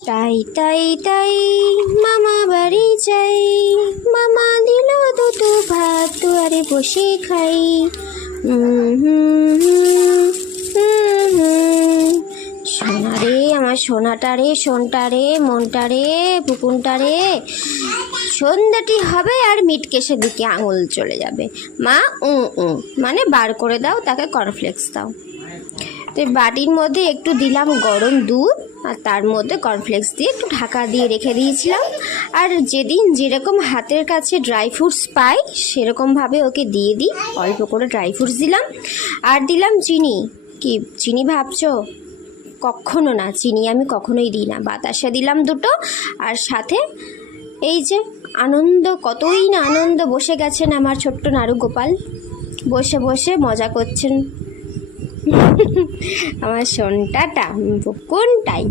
তাই তাই তাই মামা বাড়ি যাই, মামা দিল দুটো ভাত দুয়ারে বসে খাই। সোনা রে আমার সোনাটা রে, সোনটা রে, মনটা রে, পুকুনটা রে, সন্ধ্যাটি হবে আর মিটকেশের দিকে আঙুল চলে যাবে। মা মানে বার করে দাও, তাকে কর্নফ্লেক্স দাও। তো বাটির মধ্যে একটু দিলাম গরম দুধ, আর তার মধ্যে কর্নফ্লেক্স দিয়ে একটু ঢাকা দিয়ে রেখে দিয়েছিলাম। আর যেদিন যেরকম হাতের কাছে ড্রাই ফ্রুটস পাই সেরকমভাবে ওকে দিয়ে দিই। অল্প করে ড্রাই ফ্রুটস দিলাম, আর দিলাম চিনি। কি চিনি ভাবছো? কখনো না, চিনি আমি কখনোই দিই না। বাতাসা দিলাম দুটো, আর সাথে এই যে আনন্দ, কতই না আনন্দ। বসে গেছেন আমার ছোট্ট নাড়ু গোপাল, বসে বসে মজা করছেন। আমার সোনটাটা কোনটাই